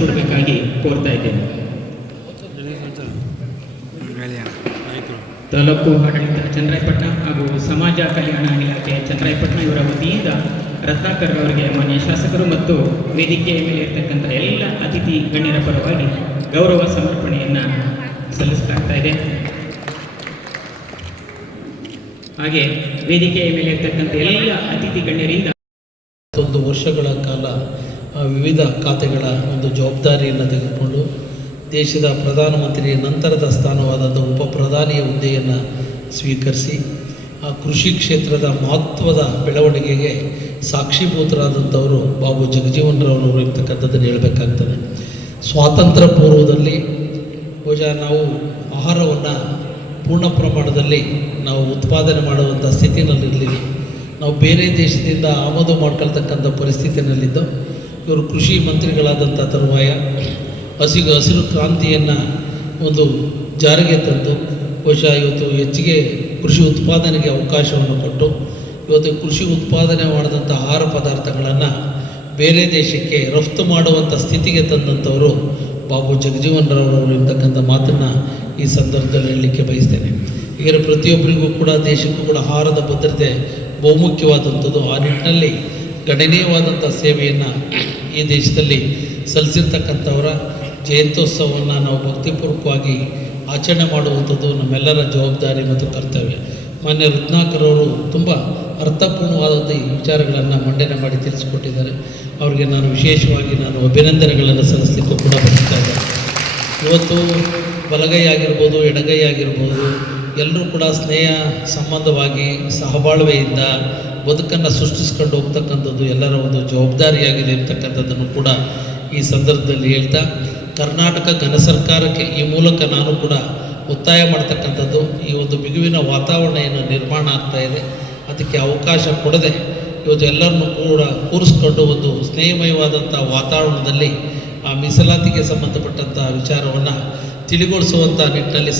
ಕೊಡಬೇಕಾಗಿ ಕೋರ್ತಾ ಇದ್ದೇನೆ. ತಾಲೂಕು ಆಡಳಿತ ಚನ್ನರಾಯಪಟ್ಟಣ ಹಾಗೂ ಸಮಾಜ ಕಲ್ಯಾಣ ಇಲಾಖೆ ಚನ್ನರಾಯಪಟ್ಟಣ ಇವರ ವತಿಯಿಂದ ರತ್ನಾಕರ್ ಅವರಿಗೆ ಮಾನ್ಯ ಶಾಸಕರು ಮತ್ತು ವೇದಿಕೆಯ ಮೇಲೆ ಇರತಕ್ಕಂಥ ಎಲ್ಲ ಅತಿಥಿ ಗಣ್ಯರ ಪರವಾಗಿ ಗೌರವ ಸಮರ್ಪಣೆಯನ್ನು ಸಲ್ಲಿಸಲಾಗ್ತಾ ಇದೆ. ಹಾಗೆ ವೇದಿಕೆಯ ಮೇಲೆ ಇರತಕ್ಕಂಥ ಎಲ್ಲ ಅತಿಥಿ ಗಣ್ಯರಿಂದ 1 ವರ್ಷಗಳ ಕಾಲ ವಿವಿಧ ಖಾತೆಗಳ ಒಂದು ಜವಾಬ್ದಾರಿಯನ್ನು ತೆಗೆದುಕೊಂಡು ದೇಶದ ಪ್ರಧಾನಮಂತ್ರಿಯ ನಂತರದ ಸ್ಥಾನವಾದಂಥ ಉಪ ಪ್ರಧಾನಿಯ ಹುದ್ದೆಯನ್ನು ಸ್ವೀಕರಿಸಿ ಆ ಕೃಷಿ ಕ್ಷೇತ್ರದ ಮಹತ್ವದ ಬೆಳವಣಿಗೆಗೆ ಸಾಕ್ಷೀಭೂತರಾದಂಥವರು ಬಾಬು ಜಗಜೀವನರಾವ್ರವರು ಇರ್ತಕ್ಕಂಥದ್ದನ್ನು ಹೇಳಬೇಕಾಗ್ತದೆ. ಸ್ವಾತಂತ್ರ್ಯ ಪೂರ್ವದಲ್ಲಿ ಬಹುಶಃ ನಾವು ಆಹಾರವನ್ನು ಪೂರ್ಣ ಪ್ರಮಾಣದಲ್ಲಿ ನಾವು ಉತ್ಪಾದನೆ ಮಾಡುವಂಥ ಸ್ಥಿತಿನಲ್ಲಿರಲಿಲ್ಲ. ನಾವು ಬೇರೆ ದೇಶದಿಂದ ಆಮದು ಮಾಡ್ಕೊಳ್ತಕ್ಕಂಥ ಪರಿಸ್ಥಿತಿನಲ್ಲಿದ್ದು ಇವರು ಕೃಷಿ ಮಂತ್ರಿಗಳಾದಂಥ ತರುವಾಯ ಹಸಿರು ಕ್ರಾಂತಿಯನ್ನು ಒಂದು ಜಾರಿಗೆ ತಂದು ಬಹುಶಃ ಇವತ್ತು ಹೆಚ್ಚಿಗೆ ಕೃಷಿ ಉತ್ಪಾದನೆಗೆ ಅವಕಾಶವನ್ನು ಕೊಟ್ಟು ಇವತ್ತು ಕೃಷಿ ಉತ್ಪಾದನೆ ಮಾಡಿದಂಥ ಆಹಾರ ಪದಾರ್ಥಗಳನ್ನು ಬೇರೆ ದೇಶಕ್ಕೆ ರಫ್ತು ಮಾಡುವಂಥ ಸ್ಥಿತಿಗೆ ತಂದಂಥವರು ಬಾಬು ಜಗಜೀವನರಾವ್ರವರು ಇರ್ತಕ್ಕಂಥ ಮಾತನ್ನು ಈ ಸಂದರ್ಭದಲ್ಲಿ ಹೇಳಲಿಕ್ಕೆ ಬಯಸ್ತೇನೆ. ಈಗ ಪ್ರತಿಯೊಬ್ಬರಿಗೂ ಕೂಡ ದೇಶಕ್ಕೂ ಕೂಡ ಆಹಾರದ ಭದ್ರತೆ ಬಹುಮುಖ್ಯವಾದಂಥದ್ದು. ಆ ನಿಟ್ಟಿನಲ್ಲಿ ಗಣನೀಯವಾದಂಥ ಸೇವೆಯನ್ನು ಈ ದೇಶದಲ್ಲಿ ಸಲ್ಲಿಸಿರ್ತಕ್ಕಂಥವರ ಜಯಂತ್ಯೋತ್ಸವವನ್ನು ನಾವು ಭಕ್ತಿಪೂರ್ವಕವಾಗಿ ಆಚರಣೆ ಮಾಡುವಂಥದ್ದು ನಮ್ಮೆಲ್ಲರ ಜವಾಬ್ದಾರಿ ಮತ್ತು ಕರ್ತವ್ಯ. ಮಾನ್ಯ ರತ್ನಾಕರ್ ಅವರು ತುಂಬ ಅರ್ಥಪೂರ್ಣವಾದಂಥ ಈ ವಿಚಾರಗಳನ್ನು ಮಂಡನೆ ಮಾಡಿ ತಿಳಿಸಿಕೊಟ್ಟಿದ್ದಾರೆ. ಅವರಿಗೆ ನಾನು ವಿಶೇಷವಾಗಿ ಅಭಿನಂದನೆಗಳನ್ನು ಸಲ್ಲಿಸಲಿಕ್ಕೂ ಕೂಡ ಬಯಸ್ತಾ ಇದ್ದಾರೆ. ಇವತ್ತು ಬಲಗೈ ಆಗಿರ್ಬೋದು, ಎಡಗೈ ಆಗಿರ್ಬೋದು, ಎಲ್ಲರೂ ಕೂಡ ಸ್ನೇಹ ಸಂಬಂಧವಾಗಿ ಸಹಬಾಳ್ವೆಯಿಂದ ಬದುಕನ್ನು ಸೃಷ್ಟಿಸ್ಕೊಂಡು ಹೋಗ್ತಕ್ಕಂಥದ್ದು ಎಲ್ಲರ ಒಂದು ಜವಾಬ್ದಾರಿಯಾಗಿದೆ ಇರ್ತಕ್ಕಂಥದ್ದನ್ನು ಕೂಡ ಈ ಸಂದರ್ಭದಲ್ಲಿ ಹೇಳ್ತಾ, ಕರ್ನಾಟಕ ಘನ ಸರ್ಕಾರಕ್ಕೆ ಈ ಮೂಲಕ ನಾನು ಕೂಡ ಒತ್ತಾಯ ಮಾಡ್ತಕ್ಕಂಥದ್ದು, ಈ ಒಂದು ಬಿಗುವಿನ ವಾತಾವರಣ ಏನು ನಿರ್ಮಾಣ ಆಗ್ತಾ ಇದೆ ಅದಕ್ಕೆ ಅವಕಾಶ ಕೊಡದೆ ಇವತ್ತು ಎಲ್ಲರನ್ನೂ ಕೂಡ ಕೂರಿಸ್ಕೊಂಡು ಒಂದು ಸ್ನೇಹಮಯವಾದಂಥ ವಾತಾವರಣದಲ್ಲಿ ಆ ಮೀಸಲಾತಿಗೆ ಸಂಬಂಧಪಟ್ಟಂಥ ವಿಚಾರವನ್ನು ತಿಳಿಗೊಳಿಸುವಂಥ ನಿಟ್ಟಿನಲ್ಲಿ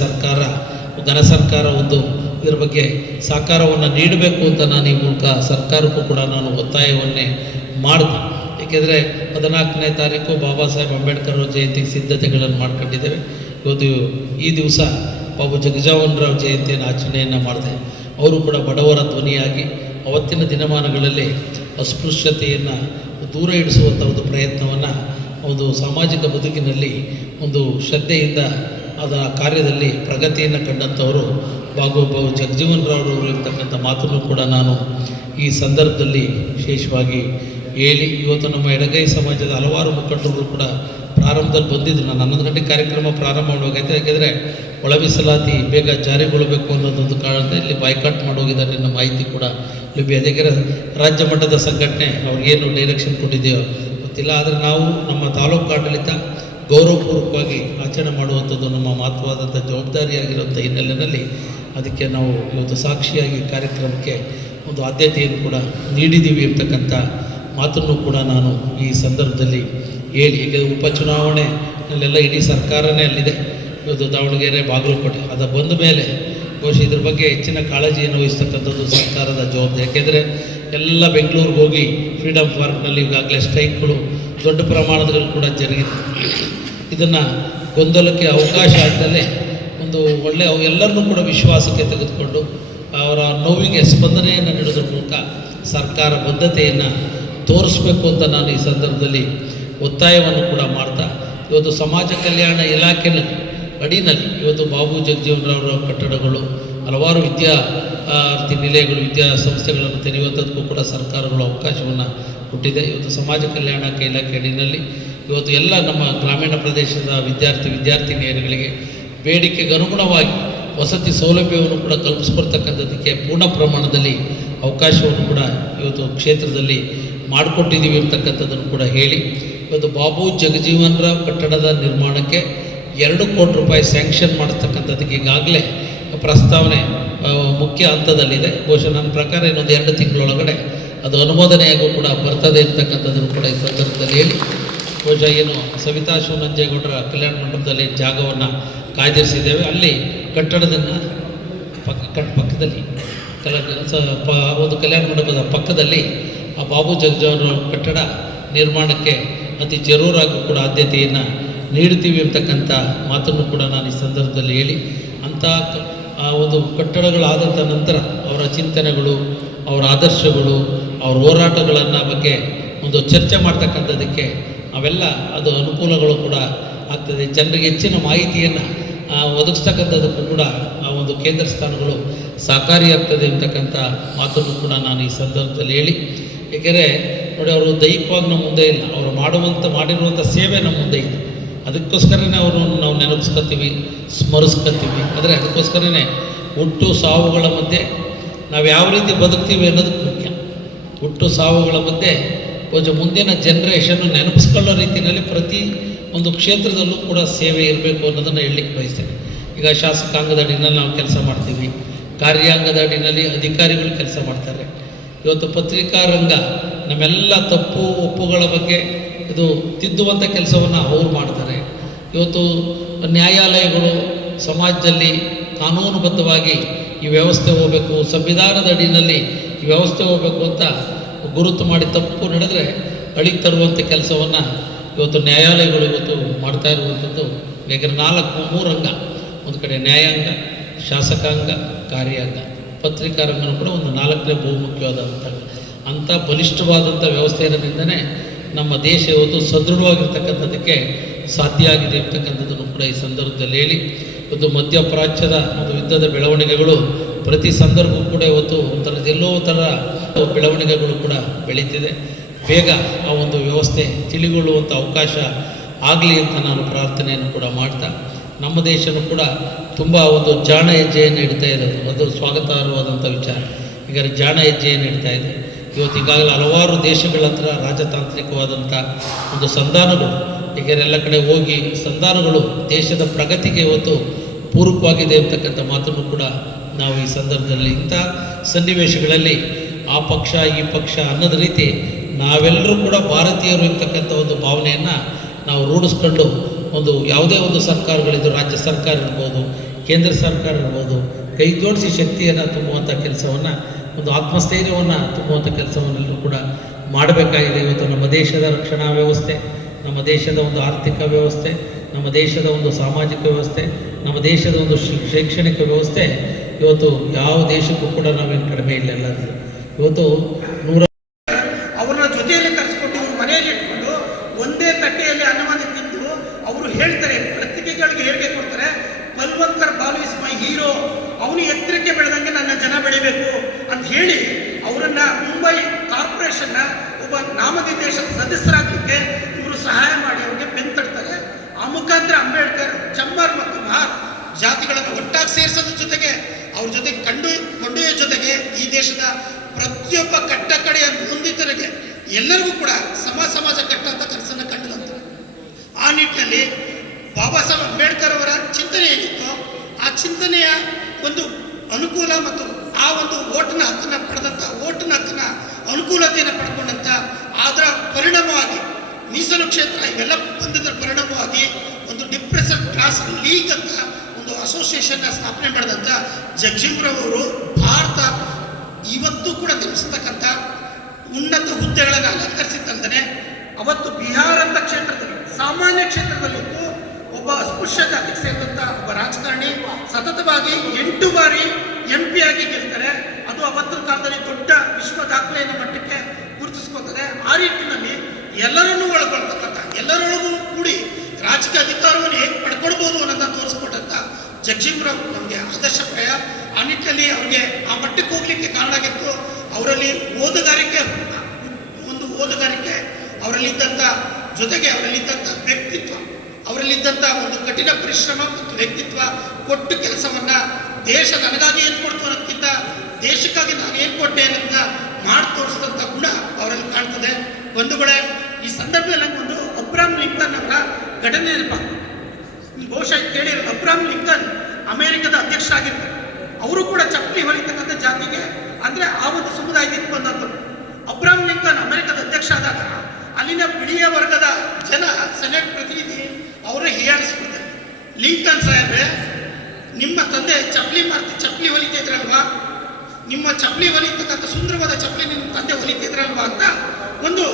ಘನ ಸರ್ಕಾರ ಒಂದು ಇದರ ಬಗ್ಗೆ ಸಹಕಾರವನ್ನು ನೀಡಬೇಕು ಅಂತ ನಾನು ಈ ಮೂಲಕ ಸರ್ಕಾರಕ್ಕೂ ಕೂಡ ನಾನು ಒತ್ತಾಯವನ್ನೇ ಮಾಡಿದೆ. ಏಕೆಂದರೆ 14ನೇ ತಾರೀಕು ಬಾಬಾ ಸಾಹೇಬ್ ಅಂಬೇಡ್ಕರ್ ಅವರ ಜಯಂತಿಗೆ ಸಿದ್ಧತೆಗಳನ್ನು ಮಾಡ್ಕೊಂಡಿದ್ದೇವೆ. ಇವತ್ತು ಈ ದಿವಸ ಬಾಬು ಜಗಜೀವನರಾವ್ ಜಯಂತಿಯನ್ನು ಆಚರಣೆಯನ್ನು ಮಾಡಿದೆ. ಅವರು ಕೂಡ ಬಡವರ ಧ್ವನಿಯಾಗಿ ಅವತ್ತಿನ ದಿನಮಾನಗಳಲ್ಲಿ ಅಸ್ಪೃಶ್ಯತೆಯನ್ನು ದೂರ ಇಡಿಸುವಂಥ ಒಂದು ಪ್ರಯತ್ನವನ್ನು ಒಂದು ಸಾಮಾಜಿಕ ಬದುಕಿನಲ್ಲಿ ಒಂದು ಶ್ರದ್ಧೆಯಿಂದ ಅದರ ಕಾರ್ಯದಲ್ಲಿ ಪ್ರಗತಿಯನ್ನು ಕಂಡಂಥವರು ಬಾಬು ಜಗಜೀವನರಾವ್ರವರು ಇರ್ತಕ್ಕಂಥ ಮಾತನ್ನು ಕೂಡ ನಾನು ಈ ಸಂದರ್ಭದಲ್ಲಿ ವಿಶೇಷವಾಗಿ ಹೇಳಿ, ಇವತ್ತು ನಮ್ಮ ಎಡಗೈ ಸಮಾಜದ ಹಲವಾರು ಮುಖಂಡರು ಕೂಡ ಪ್ರಾರಂಭದಲ್ಲಿ ಬಂದಿದ್ರು. ನಾನು 11 ಗಂಟೆ ಕಾರ್ಯಕ್ರಮ ಪ್ರಾರಂಭ ಮಾಡಬೇಕಾಯ್ತು. ಯಾಕೆಂದರೆ ಒಳ ಮೀಸಲಾತಿ ಬೇಗ ಜಾರಿಗೊಳ್ಳಬೇಕು ಅನ್ನೋದೊಂದು ಕಾರಣದಿಂದ ಇಲ್ಲಿ ಬಾಯ್ಕಾಟ್ ಮಾಡೋಗಿದ್ದಾರೆ ನಮ್ಮ ಮಾಹಿತಿ ಕೂಡ ಲಭ್ಯ. ಯಾಕೆಂದರೆ ರಾಜ್ಯ ಮಟ್ಟದ ಸಂಘಟನೆ ಅವ್ರಿಗೇನು ಡೈರೆಕ್ಷನ್ ಕೊಟ್ಟಿದೆಯೋ ಗೊತ್ತಿಲ್ಲ. ಆದರೆ ನಾವು ನಮ್ಮ ತಾಲೂಕು ಆಡಳಿತ ಗೌರವಪೂರ್ವಕವಾಗಿ ಆಚರಣೆ ಮಾಡುವಂಥದ್ದು ನಮ್ಮ ಮಹತ್ವವಾದಂಥ ಜವಾಬ್ದಾರಿಯಾಗಿರುವಂಥ ಹಿನ್ನೆಲೆಯಲ್ಲಿ ಅದಕ್ಕೆ ನಾವು ಇವತ್ತು ಸಾಕ್ಷಿಯಾಗಿ ಕಾರ್ಯಕ್ರಮಕ್ಕೆ ಒಂದು ಆದ್ಯತೆಯನ್ನು ಕೂಡ ನೀಡಿದ್ದೀವಿ ಅಂತಕ್ಕಂಥ ಮಾತನ್ನು ಕೂಡ ನಾನು ಈ ಸಂದರ್ಭದಲ್ಲಿ ಹೇಳಿ, ಈಗ ಉಪಚುನಾವಣೆಯಲ್ಲೆಲ್ಲ ಇಡೀ ಸರ್ಕಾರನೇ ಅಲ್ಲಿದೆ. ಇವತ್ತು ದಾವಣಗೆರೆ, ಬಾಗಲಕೋಟೆ ಅದು ಬಂದ ಮೇಲೆ ಬಹುಶಃ ಇದ್ರ ಬಗ್ಗೆ ಹೆಚ್ಚಿನ ಕಾಳಜಿಯನ್ನು ವಹಿಸ್ತಕ್ಕಂಥದ್ದು ಸರ್ಕಾರದ ಜವಾಬ್ದಾರಿ. ಯಾಕೆಂದರೆ ಎಲ್ಲ ಬೆಂಗಳೂರಿಗೆ ಹೋಗಿ ಫ್ರೀಡಮ್ ಪಾರ್ಕ್ನಲ್ಲಿ ಈಗಾಗಲೇ ಸ್ಟ್ರೈಕ್ಗಳು ದೊಡ್ಡ ಪ್ರಮಾಣದಲ್ಲಿ ಕೂಡ ಜರುಗಿದೆ. ಇದನ್ನು ಗೊಂದಲಕ್ಕೆ ಅವಕಾಶ ಆಗದಲ್ಲೇ ಒಂದು ಒಳ್ಳೆಯ ಎಲ್ಲರನ್ನೂ ಕೂಡ ವಿಶ್ವಾಸಕ್ಕೆ ತೆಗೆದುಕೊಂಡು ಅವರ ನೋವಿಗೆ ಸ್ಪಂದನೆಯನ್ನು ನೀಡೋದ್ರ ಮೂಲಕ ಸರ್ಕಾರ ಬದ್ಧತೆಯನ್ನು ತೋರಿಸ್ಬೇಕು ಅಂತ ನಾನು ಈ ಸಂದರ್ಭದಲ್ಲಿ ಒತ್ತಾಯವನ್ನು ಕೂಡ ಮಾಡ್ತಾ, ಇವತ್ತು ಸಮಾಜ ಕಲ್ಯಾಣ ಇಲಾಖೆಯಲ್ಲಿ ಅಡಿನಲ್ಲಿ ಇವತ್ತು ಬಾಬು ಜಗಜೀವನರಾವ್ರ ಕಟ್ಟಡಗಳು, ಹಲವಾರು ವಿದ್ಯಾರ್ಥಿ ನಿಲಯಗಳು, ವಿದ್ಯಾಸಂಸ್ಥೆಗಳನ್ನು ತೆರೆಯುವಂಥದ್ದಕ್ಕೂ ಕೂಡ ಸರ್ಕಾರಗಳು ಅವಕಾಶವನ್ನು ಕೊಟ್ಟಿದೆ. ಇವತ್ತು ಸಮಾಜ ಕಲ್ಯಾಣ ಇಲಾಖೆ ಅಡಿನಲ್ಲಿ ಇವತ್ತು ಎಲ್ಲ ನಮ್ಮ ಗ್ರಾಮೀಣ ಪ್ರದೇಶದ ವಿದ್ಯಾರ್ಥಿನಿಯರುಗಳಿಗೆ ಬೇಡಿಕೆಗೆ ಅನುಗುಣವಾಗಿ ವಸತಿ ಸೌಲಭ್ಯವನ್ನು ಕೂಡ ಕಲ್ಪಿಸ್ಕೊಡ್ತಕ್ಕಂಥದ್ದಕ್ಕೆ ಪೂರ್ಣ ಪ್ರಮಾಣದಲ್ಲಿ ಅವಕಾಶವನ್ನು ಕೂಡ ಇವತ್ತು ಕ್ಷೇತ್ರದಲ್ಲಿ ಮಾಡಿಕೊಟ್ಟಿದ್ದೀವಿ ಅಂತಕ್ಕಂಥದ್ದನ್ನು ಕೂಡ ಹೇಳಿ, ಇವತ್ತು ಬಾಬು ಜಗಜೀವನರಾವ್ ಕಟ್ಟಡದ ನಿರ್ಮಾಣಕ್ಕೆ 2 ಕೋಟಿ ರೂಪಾಯಿ ಸ್ಯಾಂಕ್ಷನ್ ಮಾಡಿಸ್ತಕ್ಕಂಥದ್ದಕ್ಕೆ ಈಗಾಗಲೇ ಪ್ರಸ್ತಾವನೆ ಮುಖ್ಯ ಹಂತದಲ್ಲಿದೆ. ಬಹುಶಃ ನನ್ನ ಪ್ರಕಾರ ಇನ್ನೊಂದು 2 ತಿಂಗಳೊಳಗಡೆ ಅದು ಅನುಮೋದನೆಯಾಗೂ ಕೂಡ ಬರ್ತದೆ ಅಂತಕ್ಕಂಥದ್ದನ್ನು ಕೂಡ ಈ ಸಂದರ್ಭದಲ್ಲಿ ಹೇಳಿ, ಬಹುಶಃ ಏನು ಸವಿತಾ ಶಿವನಂಜೇಗೌಡರ ಕಲ್ಯಾಣ ಮಂಟಪದಲ್ಲಿ ಜಾಗವನ್ನು ಕಾಯ್ದಿರಿಸಿದ್ದೇವೆ. ಅಲ್ಲಿ ಕಟ್ಟಡದನ್ನು ಪಕ್ಕದಲ್ಲಿ ಒಂದು ಕಲ್ಯಾಣ ಮಂಟಪದ ಪಕ್ಕದಲ್ಲಿ ಆ ಬಾಬು ಜಗಜೀವನರಾವ್ ಕಟ್ಟಡ ನಿರ್ಮಾಣಕ್ಕೆ ಅತಿ ಜರೂರಾಗಿ ಕೂಡ ಆದ್ಯತೆಯನ್ನು ನೀಡ್ತೀವಿ ಅಂತಕ್ಕಂಥ ಮಾತನ್ನು ಕೂಡ ನಾನು ಈ ಸಂದರ್ಭದಲ್ಲಿ ಹೇಳಿ, ಅಂಥ ಒಂದು ಕಟ್ಟಡಗಳಾದಂಥ ನಂತರ ಅವರ ಚಿಂತನೆಗಳು, ಅವರ ಆದರ್ಶಗಳು, ಅವ್ರ ಹೋರಾಟಗಳನ್ನು ಬಗ್ಗೆ ಒಂದು ಚರ್ಚೆ ಮಾಡ್ತಕ್ಕಂಥದ್ದಕ್ಕೆ ಅವೆಲ್ಲ ಅದು ಅನುಕೂಲಗಳು ಕೂಡ ಆಗ್ತದೆ. ಜನರಿಗೆ ಹೆಚ್ಚಿನ ಮಾಹಿತಿಯನ್ನು ಒದಗಿಸ್ತಕ್ಕಂಥದ್ದಕ್ಕೂ ಕೂಡ ಆ ಒಂದು ಕೇಂದ್ರ ಸ್ಥಾನಗಳು ಸಹಕಾರಿಯಾಗ್ತದೆ ಅಂತಕ್ಕಂಥ ಮಾತನ್ನು ಕೂಡ ನಾನು ಈ ಸಂದರ್ಭದಲ್ಲಿ ಹೇಳಿ, ಏಕೆಂದರೆ ನೋಡಿ, ಅವರು ದೈಹಿಕವಾಗಿ ನಮ್ಮ ಮುಂದೆ ಇಲ್ಲ, ಅವರು ಮಾಡಿರುವಂಥ ಸೇವೆ ನಮ್ಮ ಮುಂದೆ ಇದೆ. ಅದಕ್ಕೋಸ್ಕರನೇ ಅವರನ್ನು ನಾವು ನೆನಪಿಸ್ಕೊತೀವಿ, ಸ್ಮರಿಸ್ಕೊತೀವಿ. ಆದರೆ ಅದಕ್ಕೋಸ್ಕರನೇ ಹುಟ್ಟು ಸಾವುಗಳ ಮಧ್ಯೆ ನಾವು ಯಾವ ರೀತಿ ಬದುಕ್ತೀವಿ ಅನ್ನೋದಕ್ಕೆ ಮುಖ್ಯ. ಹುಟ್ಟು ಸಾವುಗಳ ಮಧ್ಯೆ ಕೊಂಚ ಮುಂದಿನ ಜನ್ರೇಷನ್ನು ನೆನಪಿಸ್ಕೊಳ್ಳೋ ರೀತಿಯಲ್ಲಿ ಪ್ರತಿ ಒಂದು ಕ್ಷೇತ್ರದಲ್ಲೂ ಕೂಡ ಸೇವೆ ಇರಬೇಕು ಅನ್ನೋದನ್ನು ಹೇಳಲಿಕ್ಕೆ ಬಯಸ್ತೇನೆ. ಈಗ ಶಾಸಕಾಂಗದ ಅಡಿನಲ್ಲಿ ನಾವು ಕೆಲಸ ಮಾಡ್ತೀವಿ, ಕಾರ್ಯಾಂಗದ ಅಡಿನಲ್ಲಿ ಅಧಿಕಾರಿಗಳು ಕೆಲಸ ಮಾಡ್ತಾರೆ. ಇವತ್ತು ಪತ್ರಿಕಾ ರಂಗ ನಮ್ಮೆಲ್ಲ ತಪ್ಪು ಒಪ್ಪುಗಳ ಬಗ್ಗೆ ಇದು ತಿದ್ದುವಂಥ ಕೆಲಸವನ್ನು ಅವರು ಮಾಡ್ತಾರೆ. ಇವತ್ತು ನ್ಯಾಯಾಲಯಗಳು ಸಮಾಜದಲ್ಲಿ ಕಾನೂನುಬದ್ಧವಾಗಿ ಈ ವ್ಯವಸ್ಥೆ ಹೋಗಬೇಕು, ಸಂವಿಧಾನದ ಅಡಿನಲ್ಲಿ ಈ ವ್ಯವಸ್ಥೆ ಹೋಗಬೇಕು ಅಂತ ಗುರುತು ಮಾಡಿ ತಪ್ಪು ನಡೆದರೆ ಅಳಿಗೆ ತರುವಂಥ ಕೆಲಸವನ್ನು ಇವತ್ತು ನ್ಯಾಯಾಲಯಗಳು ಇವತ್ತು ಮಾಡ್ತಾ ಇರುವಂಥದ್ದು. ಯಾಕಂದರೆ 3 ಅಂಗ, ಒಂದು ಕಡೆ ನ್ಯಾಯಾಂಗ, ಶಾಸಕಾಂಗ, ಕಾರ್ಯಾಂಗ, ಪತ್ರಿಕಾ ರಂಗನೂ ಕೂಡ ಒಂದು 4ನೇ ಬಹುಮುಖ್ಯವಾದಂಥ ಅಂಥ ಬಲಿಷ್ಠವಾದಂಥ ವ್ಯವಸ್ಥೆ ಇರೋದ್ರಿಂದನೇ ನಮ್ಮ ದೇಶ ಇವತ್ತು ಸದೃಢವಾಗಿರ್ತಕ್ಕಂಥದ್ದಕ್ಕೆ ಸಾಧ್ಯ ಆಗಿದೆ ಅಂತಕ್ಕಂಥದ್ದನ್ನು ಕೂಡ ಈ ಸಂದರ್ಭದಲ್ಲಿ ಹೇಳಿ, ಇವತ್ತು ಮಧ್ಯಪ್ರಾಚ್ಯದ ಒಂದು ಯುದ್ಧದ ಬೆಳವಣಿಗೆಗಳು ಪ್ರತಿ ಸಂದರ್ಭವೂ ಕೂಡ ಇವತ್ತು ಎಲ್ಲೋ ಥರ ಬೆಳವಣಿಗೆಗಳು ಕೂಡ ಬೆಳೀತಿದೆ. ಬೇಗ ಆ ಒಂದು ವ್ಯವಸ್ಥೆ ತಿಳಿಗೊಳ್ಳುವಂಥ ಅವಕಾಶ ಆಗಲಿ ಅಂತ ನಾನು ಪ್ರಾರ್ಥನೆಯನ್ನು ಕೂಡ ಮಾಡ್ತಾ, ನಮ್ಮ ದೇಶನೂ ಕೂಡ ತುಂಬ ಒಂದು ಜಾಣ ಹೆಜ್ಜೆಯನ್ನು ಇಡ್ತಾ ಇದೆ. ಅದು ಸ್ವಾಗತಾರ್ಹವಾದಂಥ ವಿಚಾರ. ಈಗ ಜಾಣ ಹೆಜ್ಜೆಯನ್ನು ಇಡ್ತಾ ಇದೆ. ಇವತ್ತು ಈಗಾಗಲೇ ಹಲವಾರು ದೇಶಗಳ ಹತ್ರ ರಾಜತಾಂತ್ರಿಕವಾದಂಥ ಒಂದು ಸಂಧಾನಗಳು, ಏಕೆಂದರೆ ಎಲ್ಲ ಕಡೆ ಹೋಗಿ ಸಂಧಾನಗಳು ದೇಶದ ಪ್ರಗತಿಗೆ ಇವತ್ತು ಪೂರಕವಾಗಿದೆ ಅಂತಕ್ಕಂಥ ಮಾತನ್ನು ಕೂಡ ನಾವು ಈ ಸಂದರ್ಭದಲ್ಲಿ ಇಂಥ ಸನ್ನಿವೇಶಗಳಲ್ಲಿ ಆ ಪಕ್ಷ ಈ ಪಕ್ಷ ಅನ್ನೋದ ರೀತಿ ನಾವೆಲ್ಲರೂ ಕೂಡ ಭಾರತೀಯರು ಇರ್ತಕ್ಕಂಥ ಒಂದು ಭಾವನೆಯನ್ನು ನಾವು ರೂಢಿಸ್ಕೊಂಡು ಒಂದು ಯಾವುದೇ ಒಂದು ಸರ್ಕಾರಗಳಿದ್ದು, ರಾಜ್ಯ ಸರ್ಕಾರ ಇರ್ಬೋದು, ಕೇಂದ್ರ ಸರ್ಕಾರ ಇರ್ಬೋದು, ಕೈ ಜೋಡಿಸಿ ಶಕ್ತಿಯನ್ನು ತುಂಬುವಂಥ ಕೆಲಸವನ್ನು, ಒಂದು ಆತ್ಮಸ್ಥೈರ್ಯವನ್ನು ತುಂಬುವಂಥ ಕೆಲಸವನ್ನೆಲ್ಲರೂ ಕೂಡ ಮಾಡಬೇಕಾಗಿದೆ. ಇವತ್ತು ನಮ್ಮ ದೇಶದ ರಕ್ಷಣಾ ವ್ಯವಸ್ಥೆ, ನಮ್ಮ ದೇಶದ ಒಂದು ಆರ್ಥಿಕ ವ್ಯವಸ್ಥೆ, ನಮ್ಮ ದೇಶದ ಒಂದು ಸಾಮಾಜಿಕ ವ್ಯವಸ್ಥೆ, ನಮ್ಮ ದೇಶದ ಒಂದು ಶೈಕ್ಷಣಿಕ ವ್ಯವಸ್ಥೆ ಇವತ್ತು ಯಾವ ದೇಶಕ್ಕೂ ಕೂಡ ನಾವೇನು ಕಡಿಮೆ ಇಲ್ಲ. ಎಲ್ಲರಿಗೂ ಇವತ್ತು ಅವ್ರನ್ನ ಜೊತೆಯಲ್ಲಿ ಕರೆಸ್ಕೊಂಡು ಇವ್ರ ಮನೆಯಲ್ಲಿ ಇಟ್ಕೊಂಡು ಒಂದೇ ತಟ್ಟೆಯಲ್ಲಿ ಅನ್ನವನ್ನು ತಿಂದು ಅವರು ಹೇಳ್ತಾರೆ, ಪತ್ರಿಕೆಗಳಿಗೆ ಹೇಳಿಕೆ ಕೊಡ್ತಾರೆ, ಬಲ್ವಂತರ್ ಬಾಲು ಇಸ್ ಮೈ ಹೀರೋ, ಅವನು ಎತ್ತರಕ್ಕೆ ಬೆಳೆದಂಗೆ ನನ್ನ ಜನ ಬೆಳಿಬೇಕು ಅಂತ ಹೇಳಿ ಅವರನ್ನ ಮುಂಬೈ ಕಾರ್ಪೊರೇಷನ್ನ ಒಬ್ಬ ನಾಮನಿರ್ದೇಶನ ಸದಸ್ಯರಾಗಲಿಕ್ಕೆ ಇವರು ಸಹಾಯ ಮಾಡಿ ಅವ್ರಿಗೆ ಬೆಂತಡ್ತಾರೆ. ಆ ಮುಖಾಂತರ ಅಂಬೇಡ್ಕರ್, ಚಮ್ಮಾರ್ ಮತ್ತು ಮಹಾರ್ ಜಾತಿಗಳನ್ನು ಒಟ್ಟಾಗಿ ಸೇರಿಸೋದ್ರ ಜೊತೆಗೆ ಅವ್ರ ಜೊತೆಗೆ ಕೊಂಡೊಯ್ಯೋ ಜೊತೆಗೆ ಈ ದೇಶದ ಪ್ರತಿಯೊಬ್ಬ ಕಟ್ಟ ಕಡೆಯ ನೊಂದಿತರಿಗೆ ಎಲ್ಲರಿಗೂ ಕೂಡ ಸಮಾಜ ಕಟ್ಟಂತ ಕನಸನ್ನು ಕಂಡಂತೆ. ಆ ನಿಟ್ಟಿನಲ್ಲಿ ಬಾಬಾ ಸಾಹೇಬ್ ಅಂಬೇಡ್ಕರ್ ಅವರ ಚಿಂತನೆ ಏನಿತ್ತು, ಆ ಚಿಂತನೆಯ ಒಂದು ಅನುಕೂಲ ಮತ್ತು ಆ ಒಂದು ಓಟಿನ ಹಕ್ಕನ್ನ ಅನುಕೂಲತೆಯನ್ನು ಪಡ್ಕೊಂಡಂತ ಅದರ ಪರಿಣಾಮವಾಗಿ ಮೀಸಲು ಕ್ಷೇತ್ರ ಇವೆಲ್ಲ ಬಂದಿದ್ದರ ಪರಿಣಾಮವಾಗಿ ಒಂದು ಡಿಪ್ರೆಸ್ಡ್ ಕ್ಲಾಸ್ ಲೀಗ್ ಅಂತ ಒಂದು ಅಸೋಸಿಯೇಷನ್ನ ಸ್ಥಾಪನೆ ಮಾಡಿದಂಥ ಜಗಜೀವನರಾವ್ ಅವರು ಭಾರತ ಇವತ್ತು ಕೂಡ ನೆಲೆಸತಕ್ಕಂಥ ಉನ್ನತ ಹುದ್ದೆಗಳನ್ನು ಅಲಂಕರಿಸಿದ್ದಲ್ಲದೆ ಅವತ್ತು ಬಿಹಾರ ಅಂತ ಕ್ಷೇತ್ರದಲ್ಲಿ, ಸಾಮಾನ್ಯ ಕ್ಷೇತ್ರದಲ್ಲಿತ್ತು ಒಬ್ಬ ಅಸ್ಪೃಶ್ಯ ಜಾತಿಗೆ ಸೇರಿದಂಥ ಒಬ್ಬ ರಾಜಕಾರಣಿ ಸತತವಾಗಿ 8 ಬಾರಿ MP ಆಗಿ ಗೆಲ್ತಾರೆ. ಅದು ಅವತ್ತಿನ ಕಾಲದಲ್ಲಿ ದೊಡ್ಡ ವಿಶ್ವ ದಾಖಲೆಯನ್ನು ಮಟ್ಟಕ್ಕೆ ಗುರುತಿಸ್ಕೊತದೆ. ಆ ಎಲ್ಲರೊಳಗೂ ಕೂಡಿ ರಾಜಕೀಯ ಅಧಿಕಾರವನ್ನು ಹೇಗೆ ಪಡ್ಕೊಳ್ಬೋದು ಅನ್ನೋದನ್ನ ತೋರಿಸ್ಕೊಟ್ಟಂತ ಜಗಜೀವನರಾವ್ ನಮಗೆ ಆದರ್ಶಪ್ರಾಯ. ಆ ನಿಟ್ಟಿನಲ್ಲಿ ಅವ್ರಿಗೆ ಆ ಮಟ್ಟಕ್ಕೆ ಹೋಗ್ಲಿಕ್ಕೆ ಕಾರಣ ಆಗಿತ್ತು ಅವರಲ್ಲಿ ಓದುಗಾರಿಕೆ, ಅವರಲ್ಲಿದ್ದಂಥ ಜೊತೆಗೆ ಅವರಲ್ಲಿದ್ದಂಥ ವ್ಯಕ್ತಿತ್ವ, ಅವರಲ್ಲಿದ್ದಂಥ ಒಂದು ಕಠಿಣ ಪರಿಶ್ರಮ ಮತ್ತು ವ್ಯಕ್ತಿತ್ವ ಕೊಟ್ಟು ಕೆಲಸವನ್ನ ದೇಶ ನನಗಾಗಿ ಏನು ಕೊಡ್ತು ಅನ್ನೋದಕ್ಕಿಂತ ದೇಶಕ್ಕಾಗಿ ನಾನು ಏನು ಕೊಟ್ಟೆ ಅನ್ನೋದನ್ನ ಮಾಡಿ ತೋರಿಸಿದಂಥ ಗುಣ ಅವರಲ್ಲಿ ಕಾಣ್ತದೆ. ಬಂಧುಗಳೇ, ಈ ಸಂದರ್ಭದಲ್ಲಿ ಒಂದು ಅಬ್ರಹಾಂ ಲಿಂಕನ್ ಅವರ ಘಟನೆ ನೆನಪಾಗ್ತದೆ. ಬಹುಶಃ ಕೇಳಿರೋ, ಅಬ್ರಹಾಂ ಲಿಂಕನ್ ಅಮೆರಿಕದ ಅಧ್ಯಕ್ಷರಾಗಿರ್ತಾರೆ. ಅವರು ಕೂಡ ಚಪ್ಪಲಿ ಹೊಲಿತಕ್ಕಂಥ ಜಾತಿಗೆ ಅಂದರೆ ಆ ಒಂದು ಸಮುದಾಯದಿಂದ ಬಂದವರು. ಅಬ್ರಹಾಂ ಲಿಂಕನ್ ಅಮೆರಿಕದ ಅಧ್ಯಕ್ಷ ಆದಾಗ ಅಲ್ಲಿನ ಬಿಳಿಯ ವರ್ಗದ ಜನ ಸೆನೆಟ್ ಪ್ರತಿನಿಧಿ ಅವರನ್ನ ಹೀಯಾಳಿಸ್ಬಿಡ್ತಾರೆ. ಲಿಂಕನ್ ಸಾಹೇಬ್ರೆ, ನಿಮ್ಮ ತಂದೆ ಚಪ್ಪಲಿ ಹೊಲಿತಿದ್ರಲ್ವಾ, ನಿಮ್ಮ ಚಪ್ಪಲಿ ಹೊಲಿತಕ್ಕಂಥ ಸುಂದರವಾದ ಚಪ್ಪಲಿ ನಿಮ್ಮ ತಂದೆ ಹೊಲಿತಿದ್ರಲ್ವಾ ಅಂತ ಒಂದು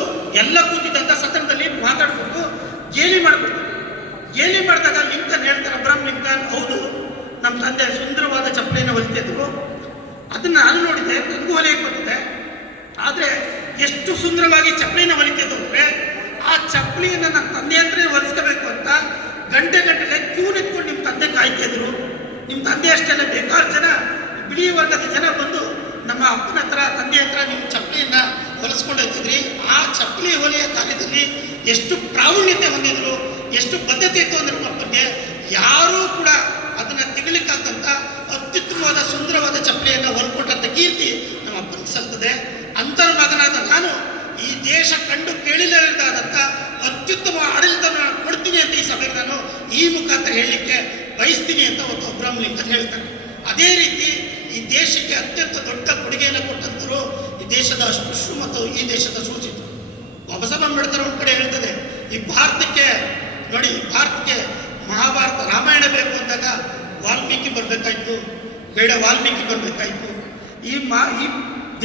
ಎಲ್ಲ ಕೂತಿದ್ದಂಥ ಸದನದಲ್ಲಿ ಮಾತಾಡ್ಬಿಟ್ಟು ಗೇಲಿ ಮಾಡ್ಬಿಡ್ತಾರೆ. ಗೇಲಿ ಮಾಡಿದಾಗ ಲಿಂಕನ್ ಹೇಳ್ತಾರೆ, ಅಬ್ರಹಾಂ ಲಿಂಕನ್, ಹೌದು ನಮ್ಮ ತಂದೆ ಸುಂದರವಾದ ಚಪ್ಪಲಿಯನ್ನು ಹೊಲಿತಿದ್ರು, ಅದನ್ನು ನಾನು ನೋಡಿದ್ದೆ, ನನಗೂ ಹೊಲಿಯಕ್ಕೆ ಬಂದಿದೆ. ಆದರೆ ಎಷ್ಟು ಸುಂದರವಾಗಿ ಚಪ್ಪಲಿನ ಹೊಲಿತಿದ್ದು ಅಂದರೆ ಆ ಚಪ್ಪಲಿಯನ್ನು ನನ್ನ ತಂದೆ ಹತ್ರ ಹೊಲಿಸ್ಕೋಬೇಕು ಅಂತ ಗಂಟೆಗಟ್ಟಲೆ ಕ್ಯೂ ನಿಂತ್ಕೊಂಡು ನಿಮ್ಮ ತಂದೆ ಕಾಯ್ತಿದ್ರು. ನಿಮ್ಮ ತಂದೆ ಅಷ್ಟೆಲ್ಲ ಬೇಕಾರು ಜನ ಬಿಳಿ ವರ್ಗದ ಜನ ಬಂದು ನಮ್ಮ ಅಪ್ಪನ ಹತ್ರ ತಂದೆ ಹತ್ರ ನೀವು ಚಪ್ಪಲಿಯನ್ನು ಹೊಲಿಸ್ಕೊಂಡು ಹೋಗ್ತಿದ್ರಿ. ಆ ಚಪ್ಪಲಿ ಹೊಲಿಯ ಕಾರ್ಯದಲ್ಲಿ ಎಷ್ಟು ಪ್ರಾವೀಣ್ಯತೆ ಹೊಂದಿದ್ರು, ಎಷ್ಟು ಬದ್ಧತೆ ಇತ್ತು ಅಂದ್ರೆ ನಮ್ಮ ಅಪ್ಪನಿಗೆ ಯಾರೂ ಕೂಡ ಅದನ್ನು ತೆಗಿಲಿಕ್ಕಾಗದಂಥ ಅತ್ಯುತ್ತಮವಾದ ಸುಂದರವಾದ ಚಪ್ಪಲಿಯನ್ನು ಹೊಲ್ಕೊಟ್ಟಂಥ ಕೀರ್ತಿ ನಮ್ಮ ಅಪ್ಪನಿಗೆ ಸಲ್ತದೆ. ಅಂತರ ಮಗನಾದ ನಾನು ಈ ದೇಶ ಕಂಡು ಕೇಳಿಲ್ಲದಾದಂಥ ಅತ್ಯುತ್ತಮ ಆಡಳಿತವನ್ನು ಕೊಡ್ತೀನಿ ಅಂತ ಈ ಸಭೆಗೆ ನಾನು ಈ ಮುಖಾಂತರ ಹೇಳಲಿಕ್ಕೆ ಬಯಸ್ತೀನಿ ಅಂತ ಒಂದು ಅಬ್ರಹಾಂ ಲಿಂಕನ್ ಹೇಳ್ತಾರೆ. ಅದೇ ರೀತಿ ಈ ದೇಶಕ್ಕೆ ಅತ್ಯಂತ ದೊಡ್ಡ ಕೊಡುಗೆಯನ್ನು ಕೊಟ್ಟಂತರು ಈ ದೇಶದ ಅಸ್ಪೃಶ್ಯರು ಮತ್ತು ಈ ದೇಶದ ಶೋಷಿತರು. ಬಾಬಾ ಸಾಹೇಬ್ ಅಂಬೇಡ್ಕರ್ ಒಂದು ಕಡೆ ಹೇಳ್ತದೆ, ಈ ಭಾರತಕ್ಕೆ ನೋಡಿ, ಭಾರತಕ್ಕೆ ಮಹಾಭಾರತ ರಾಮಾಯಣ ಬೇಕು ಅಂದಾಗ ವಾಲ್ಮೀಕಿ ಬರಬೇಕಾಯ್ತು, ಬೇಡ ವಾಲ್ಮೀಕಿ ಬರಬೇಕಾಯ್ತು. ಈ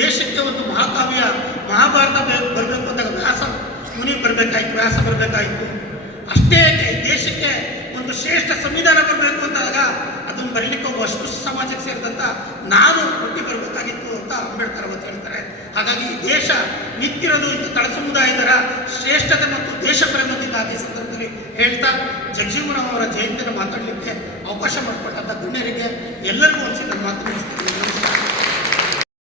ದೇಶಕ್ಕೆ ಒಂದು ಮಹಾಕಾವ್ಯ ಮಹಾಭಾರತ ಬರಬೇಕು ಅಂದಾಗ ವ್ಯಾಸ ಮುನಿ ಬರಬೇಕಾಯ್ತು. ಅಷ್ಟೇ ದೇಶಕ್ಕೆ ಒಂದು ಶ್ರೇಷ್ಠ ಸಂವಿಧಾನ ಬರಬೇಕು ಅಂದಾಗ ಅದನ್ನು ಬರೀಲಿಕ್ಕೆ ಒಬ್ಬ ಅಸ್ಪೃಶ್ಯ ಸಮಾಜಕ್ಕೆ ಸೇರಿದಂಥ ನಾನು ಹುಟ್ಟಿ ಬರಬೇಕಾಗಿತ್ತು ಅಂತ ಅಂಬೇಡ್ಕರ್ ಅವತ್ತು ಹೇಳ್ತಾರೆ. ಹಾಗಾಗಿ ಈ ದೇಶ ನಿಂತಿರೋದು ಇಂಥ ತಳ ಸಮುದಾಯದರ ಶ್ರೇಷ್ಠತೆ ಮತ್ತು ದೇಶ ಪ್ರೇಮದಿಂದ ಅದೇ ಸಂದರ್ಭದಲ್ಲಿ ಹೇಳ್ತಾ ಜಗಜೀವನರಾವ್ ಅವರ ಜಯಂತಿಯನ್ನು ಮಾತಾಡಲಿಕ್ಕೆ ಅವಕಾಶ ಮಾಡಿಕೊಟ್ಟಂಥ ಗಣ್ಯರಿಗೆ ಎಲ್ಲರಿಗೂ ಒಂದು ಮಾತು ಮುಗಿಸ್ತೀನಿ.